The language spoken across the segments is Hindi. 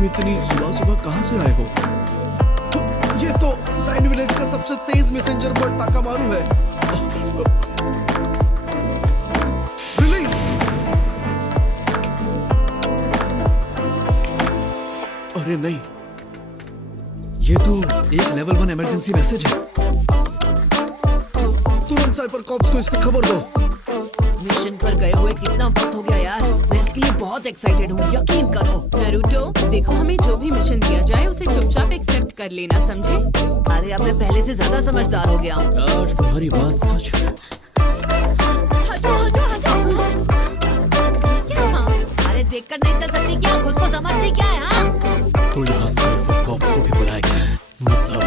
तुम इतनी सुबह सुबह कहाँ से आए हो? ये तो साइन विलेज का सबसे तेज मैसेंजर बर्ड ताकामारू है। रिलीज। अरे नहीं, ये तो एक लेवल 1 इमरजेंसी मैसेज है। तुरंत साइपर कॉप्स को इसकी खबर दो। मिशन पर गए हुए कितना वक्त हो गया यार, मैं इसके लिए बहुत एक्साइटेड हूँ, यकीन करो। नारुतो, देखो हमें जो भी मिशन दिया जाए उसे चुपचाप एक्सेप्ट कर लेना, समझे? अरे अब मैं पहले से ज्यादा समझदार हो गया हूँ। यार तुम्हारी बात सच है। हटो हटो हटो। क्या था? अरे देखकर नहीं चल सकती क्या? खुद को समझती क्या है? हाँ तो यहाँ सिर्फ कॉप्स को भी बुलाया गया है। मतलब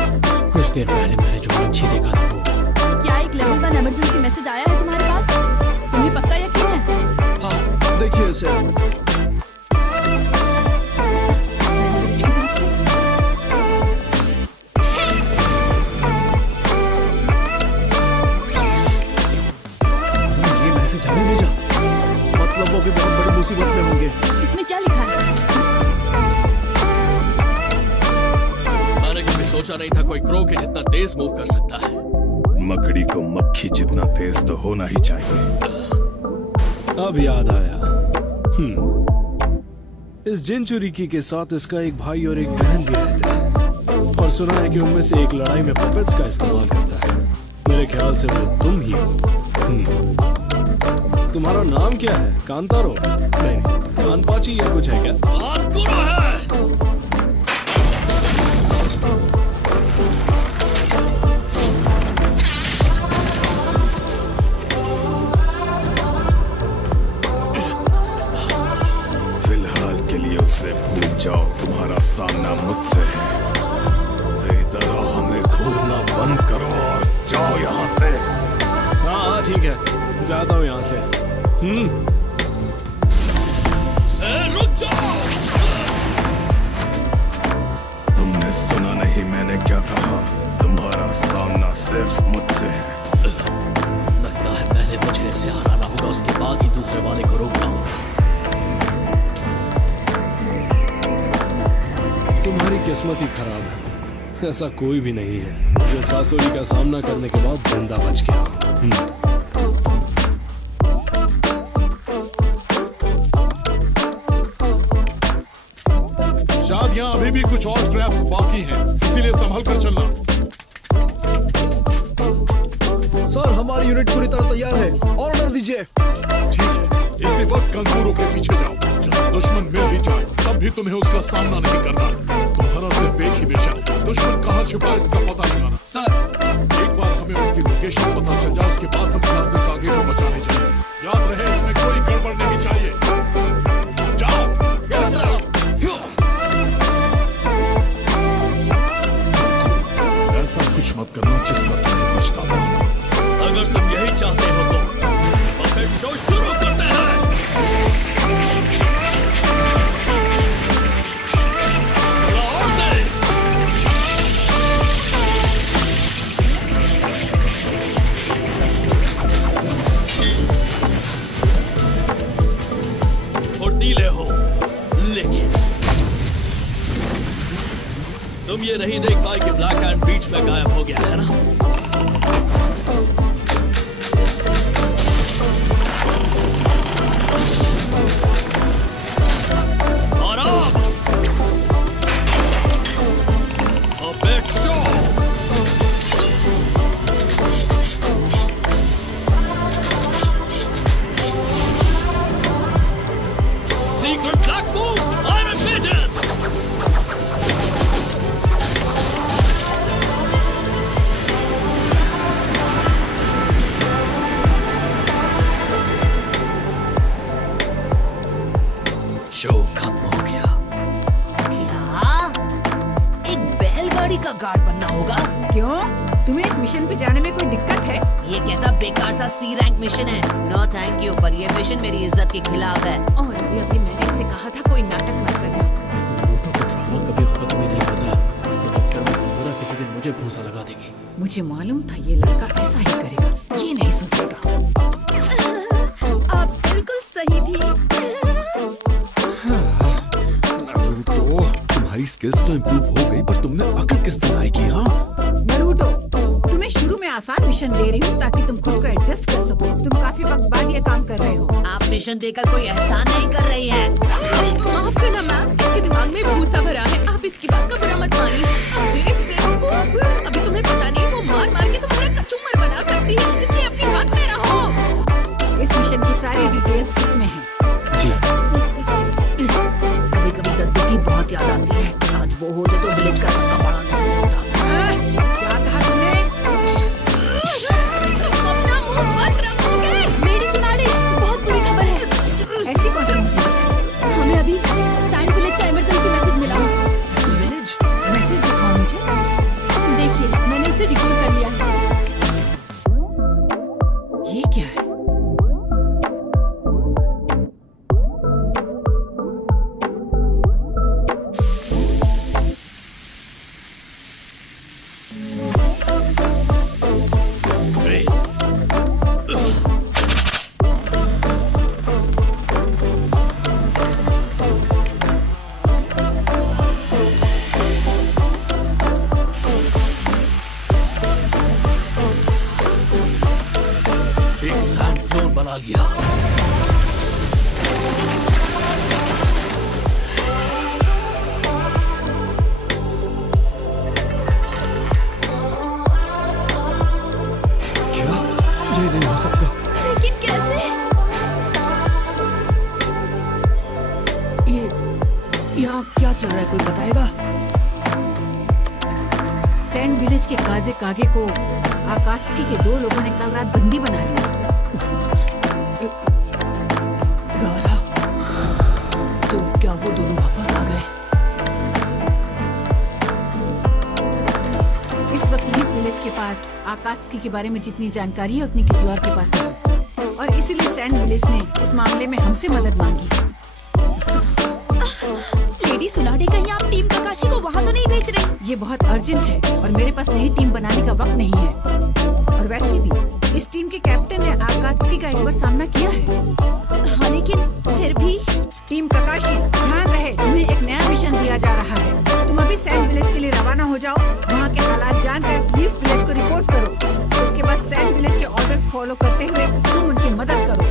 कुछ देर पहले मैंने जो पंछी देखा था वो। क्या एक लेवल 1 इमरजेंसी मैसेज आया है तुम्हारे पास? तुम्हें पक्का यकीन है? हाँ, देखिए इसे। ये मैसेज हमें भेजा, मतलब वो भी बहुत बड़ी मुसीबत में होंगे। इसमें क्या लिखा है? मैंने कभी सोचा नहीं था कोई क्रो के जितना तेज मूव कर सकता है। मकड़ी को मक्खी जितना तेज तो होना ही चाहिए। अब याद आया। इस जिनचुरिकी के साथ इसका एक भाई और एक बहन भी रहते हैं, और सुना है कि उनमें से एक लड़ाई में पपेट्स का इस्तेमाल करता है। मेरे ख्याल से वो तुम ही हो। तुम्हारा नाम क्या है? कांतारो? नहीं, कानपाची या कुछ है क्या? कानकुरो है। फिलहाल के लिए उससे भूल जाओ, तुम्हारा सामना मुझसे है। तो इधर आओ, हमें घूरना बंद करो और जाओ यहाँ से। हाँ ठीक है, जाता हूँ यहाँ से। रुक जाओ। तुमने सुना नहीं मैंने क्या कहा? तुम्हारा सामना सिर्फ मुझसे है। लगता है पहले मुझे इसे हराना होगा, उसके बाद ही दूसरे वाले को रोक पाऊंगा। तुम्हारी किस्मत ही खराब है। ऐसा कोई भी नहीं है जो सासुरी का सामना करने के बाद जिंदा बच गया। शायद यहाँ अभी भी कुछ और ट्रैप्स बाकी हैं, इसीलिए संभल कर चलना। सर, हमारी यूनिट पूरी तरह तैयार है, ऑर्डर दीजिए। ठीक है, इसी वक्त कंकूरों के पीछे जाओ। चाहे दुश्मन मिल भी जाए तब भी तुम्हें उसका सामना नहीं करना। तुम्हारा सिर्फ एक ही मिशन, दुश्मन कहाँ छिपा है इसका पता लगाना। सर, एक बार हमें उनकी लोकेशन पता चल जाए, उसके बाद हम नाज़िर कागे को बचाने जाएंगे। याद रहे, इसमें कोई गड़बड़ नहीं चाहिए। जाओ। Yes sir. ऐसा कुछ मत करना जिसका तुम्हें पछतावा हो। अगर तुम यही चाहते हो तो फिर शो शुरू करते हैं। फुर्तीले हो, लेकिन तुम ये नहीं देख पाए कि ब्लैक एंड बीच में गायब हो गया है ना? और अब puppet show. Secret black move, iron major. Show खत्म हो गया। क्या? एक बैलगाड़ी का गार्ड बनना होगा? क्यों? तुम्हें इस मिशन पे जाने में कोई दिक्कत है? ये कैसा बेकार सा सी रैंक मिशन है? नो थैंक यू, पर ये मिशन मेरी इज्जत के खिलाफ है। और अभी मैंने इसे कहा था कोई नाटक मत करना। इस नारुतो का ड्रामा कभी खत्म ही नहीं होता। इसके चक्कर में ज़रूर किसी दिन मुझे भूसा लगा देगी। मुझे मालूम था ये लड़का ऐसा ही करेगा, ये नहीं सुधरेगा। आप बिल्कुल सही थी। नारुतो, तुम्हारी स्किल्स तो इम्प्रूव हो गई, पर तुमने अकल किस तरह आई की? हाँ नरूटो, तुम्हें शुरू में आसान मिशन दे रही हूँ ताकि तुम खुद को एडजस्ट कर सको। तुम काफी वक्त बाद ये काम कर रहे हो। आप मिशन देकर कोई एहसान नहीं कर रही है। माफ करना मैम, इसके दिमाग में भूसा भरा है। आप इसकी बात का बुरा मत मानिए। अरे बेवकूफ, अभी तुम्हें पता नहीं वो मार मार के तुम्हारा कचूमर बना सकती है, इसलिए अपनी बात में रहो। इस मिशन की सारी डिटेल्स किसमें है? जी कभी कभी दद्दू की बहुत याद आती है। आज वो होते तो विलेज का सबका बड़ा नहीं होता। क्या कहा तुमने? तुम अपना मुंह मत रखोगे। लेडी सुनाड़े, बहुत बुरी खबर है। ऐसी कौन सी मुसीबत है? हमें अभी सैंड विलेज का इमरजेंसी मैसेज मिला। विलेज? मैसेज दिखाओ मुझे। देखिए, मैंने इसे डिकोड कर लिया है। ये क्या है? एक सैंड क्लोन बना लिया। क्या? ये नहीं हो सकता। लेकिन कैसे? ये यहाँ क्या चल रहा है, कोई बताएगा? सैंड विलेज के काजे कागे को आकात्सुकी के 2 लोगों ने कल रात बंदी बना लिया। गौरा, तो क्या वो दोनों वापस आ गए? इस वक्त लीफ विलेज के पास आकात्सुकी के बारे में जितनी जानकारी है उतनी किसी और के पास नहीं, और इसीलिए सैंड विलेज ने इस मामले में हमसे मदद मांगी। लेडी सुनाड़े, कहीं आप टीम काकाशी को वहाँ तो नहीं भेज रही? ये बहुत अर्जेंट है और मेरे पास नई टीम बनाने का वक्त नहीं है। और वैसे भी इस टीम के कैप्टन ने आकात्सुकी का एक बार सामना किया है। हाँ, लेकिन फिर भी टीम काकाशी, ध्यान रहे, तुम्हें एक नया मिशन दिया जा रहा है। तुम अभी सैंड विलेज के लिए रवाना हो जाओ। वहाँ के हालात जानकर लीफ विलेज को रिपोर्ट करो। उसके बाद सैंड विलेज के ऑर्डर्स फॉलो करते हुए तुम उनकी मदद करो।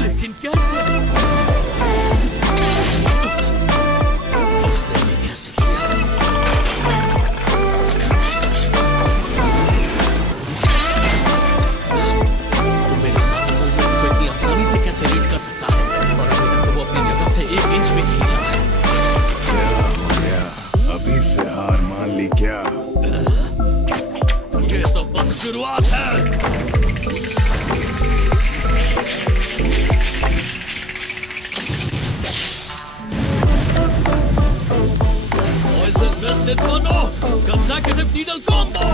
लेकिन कैसे? उसने ये कैसे किया? वो मेरे साथ मूवमेंट्स को इतनी आसानी से कैसे रीड कर सकता है? और अभी तक तो वो अपनी जगह से 1 इंच भी नहीं हिला है। क्या हो गया? अभी से हार मान ली क्या? ये तो बस शुरुआत है। Poison Mist Inferno! Consecutive Needle Combo!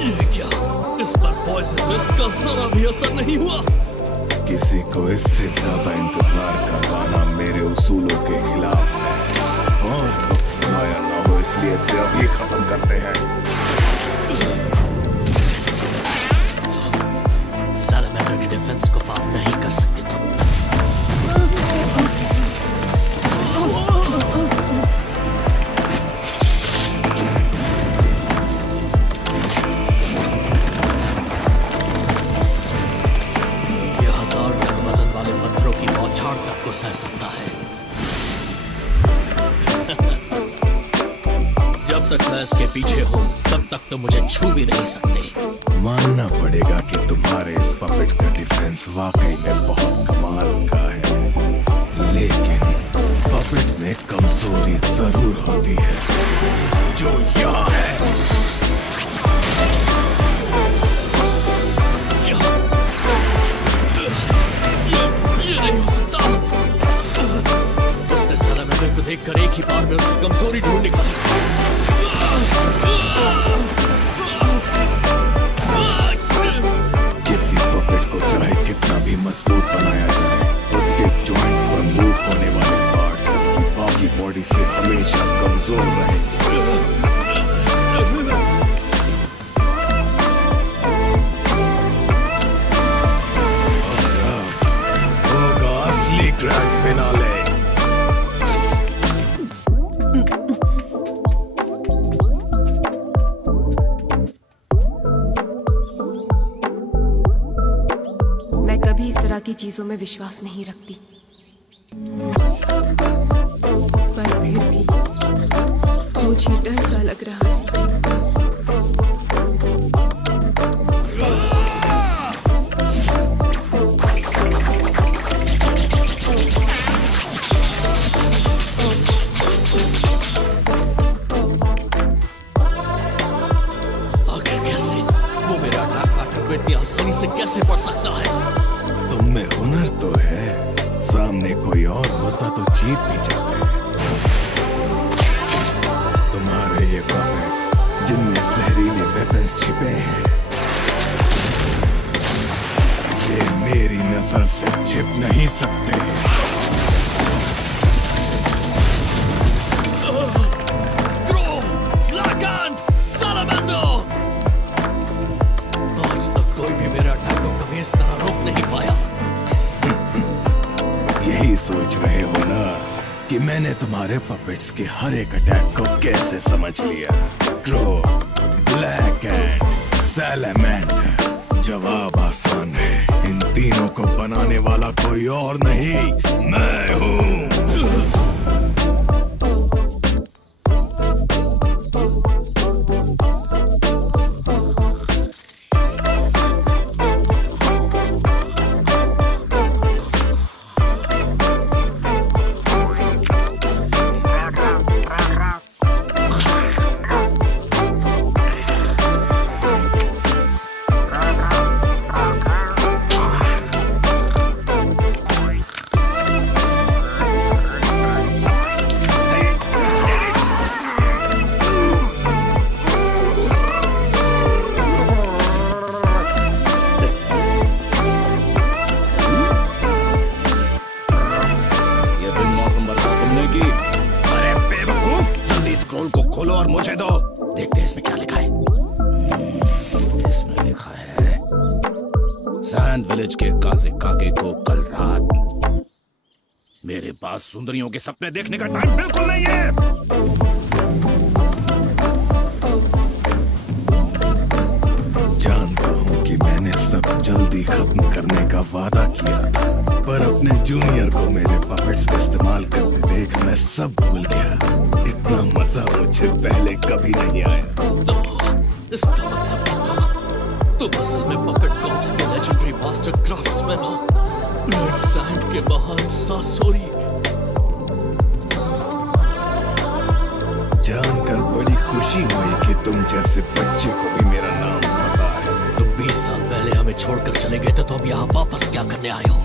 ये क्या? इस पर Poison Mist का जरा भी असर नहीं हुआ। किसी को इससे ज्यादा इंतजार करवाना मेरे उसूलों के खिलाफ है, और वक्त जाया ना हो इसलिए इसे अभी खत्म करते हैं। सैलमेंडर की डिफेंस को पार नहीं कर सकते तुम। ये 1000 टन वजन वाले पत्थरों की बौछार तक को सह सकता है। जब तक मैं इसके पीछे हूँ तब तक तो मुझे छू भी नहीं सकते। मानना पड़ेगा कि तुम्हारे इस पपेट का डिफेंस वाकई में बहुत कमाल का है, लेकिन पपेट में कमजोरी जरूर होती है, जो यहाँ है। ये नहीं हो सकता। उसने सैलमेंडर को देखकर एक ही बार में उसकी कमजोरी ढूंढ निकाली। की चीजों में विश्वास नहीं रखती, पर फिर भी मुझे डर सा लग रहा है। आखिर कैसे वो मेरा अटैक पैटर्न को इतनी आसानी से कैसे पढ़ सकता है? तुम में हुनर तो है, सामने कोई और होता तो जीत भी जाते। तुम्हारे ये पपेट्स जिनमें जहरीले वेपन्स छिपे हैं, ये मेरी नजर से छिप नहीं सकते। Crow, Black Ant, Salamander! आज तक कोई भी मेरे अटैक को कभी इस तरह रोक नहीं पाया। यही सोच रहे हो ना कि मैंने तुम्हारे पपेट्स के हर एक अटैक को कैसे समझ लिया? Crow, black and salamander. जवाब आसान है, इन तीनों को बनाने वाला कोई और नहीं, मैं हूँ। खोलो और मुझे दो। देखते हैं इसमें क्या लिखा है। इसमें लिखा है, सैंड विलेज के काज़ेकागे को कल रात। मेरे पास सुंदरियों के सपने देखने का टाइम बिल्कुल नहीं है। जानता हूँ कि मैंने सब जल्दी खत्म करने का वादा किया, पर अपने जूनियर को मेरे पपेट्स इस्तेमाल करते देख मैं सब भूल गया। इतना मजा मुझे पहले कभी नहीं आया। तो इसका मतलब तुम असल में पपेट कॉप्स के लेजेंडरी मास्टर क्राफ्ट्समैन हो, रेड सैंड के महान सासोरी। जानकर बड़ी खुशी हुई कि तुम जैसे बच्चे को भी मेरा नाम पता है। तुम 20 साल पहले हमें छोड़कर चले गए थे, तो अब यहाँ वापस क्या करने आए हो?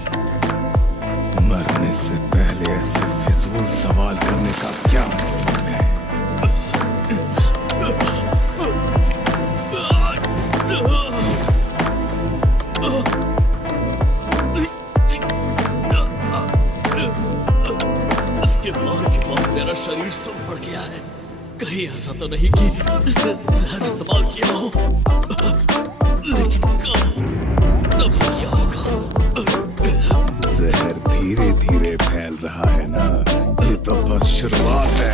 मरने से पहले ऐसे फिजूल सवाल करने का क्या मतलब है? इसके मार के बाद मेरा शरीर सुन पड़ गया है। कहीं ऐसा तो नहीं कि इसने जहर इस्तेमाल किया हो, लेकिन कब किया होगा? जहर धीरे धीरे फैल रहा है ना, ये तो बस शुरुआत है।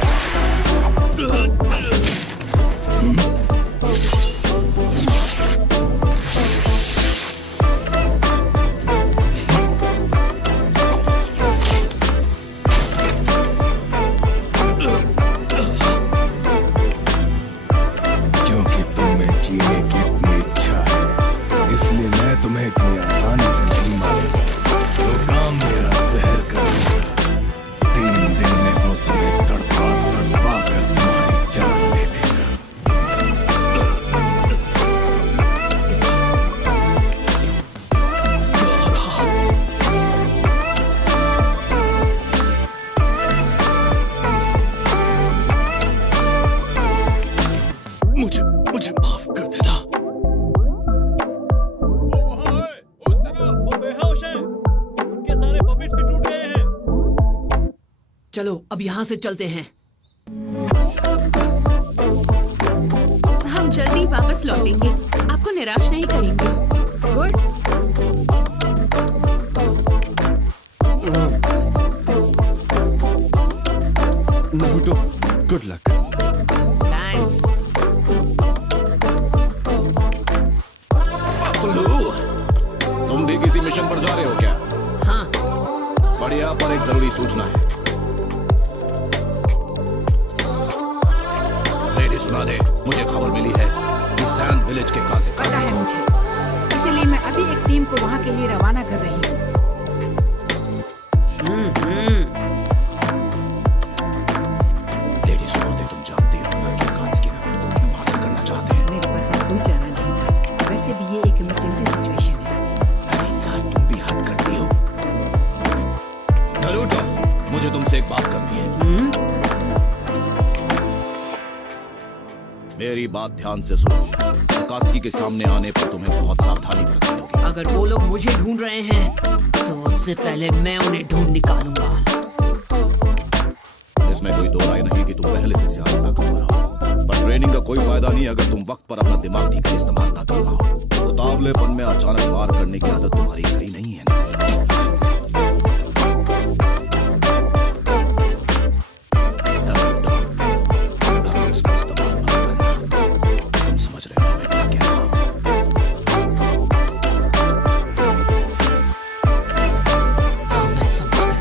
क्योंकि तुम्हें जीने की इतनी इच्छा है, इसलिए मैं तुम्हें इतनी आसानी से नहीं मारूंगा। तो काम मेरा जहर करेगा। 3 दिन में वो तुम्हें तड़पा तड़पा कर तुम्हारी जान ले लेगा। मुझे माफ कर देना। उस तरफ वो बेहोश है, उनके सारे पपेट्स भी टूट गए हैं। चलो अब यहाँ से चलते हैं। हम जल्दी वापस लौटेंगे, आपको निराश नहीं करेंगे। Good. Naruto, good luck. Thanks. तुम भी किसी मिशन पर जा रहे हो क्या? बढ़िया, पर एक जरूरी सूचना है। लेडी सुना दे, मुझे खबर मिली है कि सैंड विलेज के कासे पता है मुझे, इसीलिए मैं अभी एक टीम को वहाँ के लिए रवाना कर रही हूँ। लेडी सुना दे, तुम जानती हो ना कि कांस की नब्ज को क्यों हासिल करना चाहते हैं। मेरे पास अब कोई चारा नहीं था, वैसे भी ये एक इमरजेंसी सिचुएशन है। अरे यार, तुम भी हद करती हो। नरूटो, मुझे तुमसे एक बात करनी है। मेरी बात ध्यान से सुनो। अकात्सुकी के सामने आने पर तुम्हें बहुत सावधानी बरतनी होगी। अगर वो लोग मुझे ढूंढ रहे हैं तो उससे पहले मैं उन्हें ढूंढ निकालूंगा। इसमें कोई दो राय नहीं कि तुम पहले से ज्यादा ताकतवर हो, पर ट्रेनिंग का कोई फायदा नहीं अगर तुम वक्त पर अपना दिमाग ठीक से इस्तेमाल ना कर पाओ। उतावलेपन में अचानक वार करने की आदत तुम्हारी खरी नहीं है ना। उसका इस्तेमाल मत करना। तुम समझ रहे हो मैं क्या कह रहा हूं? हाँ, मैं समझ गया।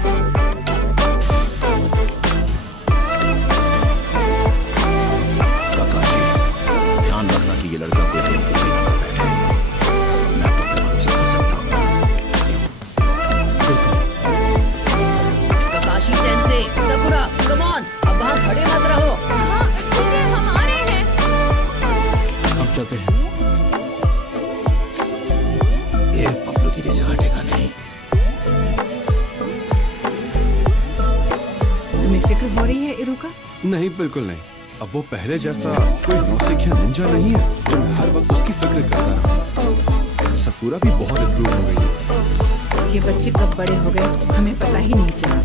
काकाशी, ध्यान रखना कि ये लड़का कोई बेवकूफी ना कर बैठे। मैं तो पे भरोसा कर सकता हूँ। ककाशी सेंसे, साकुरा, कम ऑन, अब वहाँ खड़े मत रहो। हाँ ठीक है, हम आ रहे हैं। हम चलते हैं। ये पब्लू गिरी से हटेगा नहीं। तुम्हें फिक्र हो रही है इरुका? नहीं, बिल्कुल नहीं। अब वो पहले जैसा कोई नौसिखिया निंजा नहीं है जो मैं हर वक्त उसकी फिक्र करता रहा। सकुरा भी बहुत इम्प्रूव हो गई है। ये बच्चे कब बड़े हो गए हमें पता ही नहीं चला।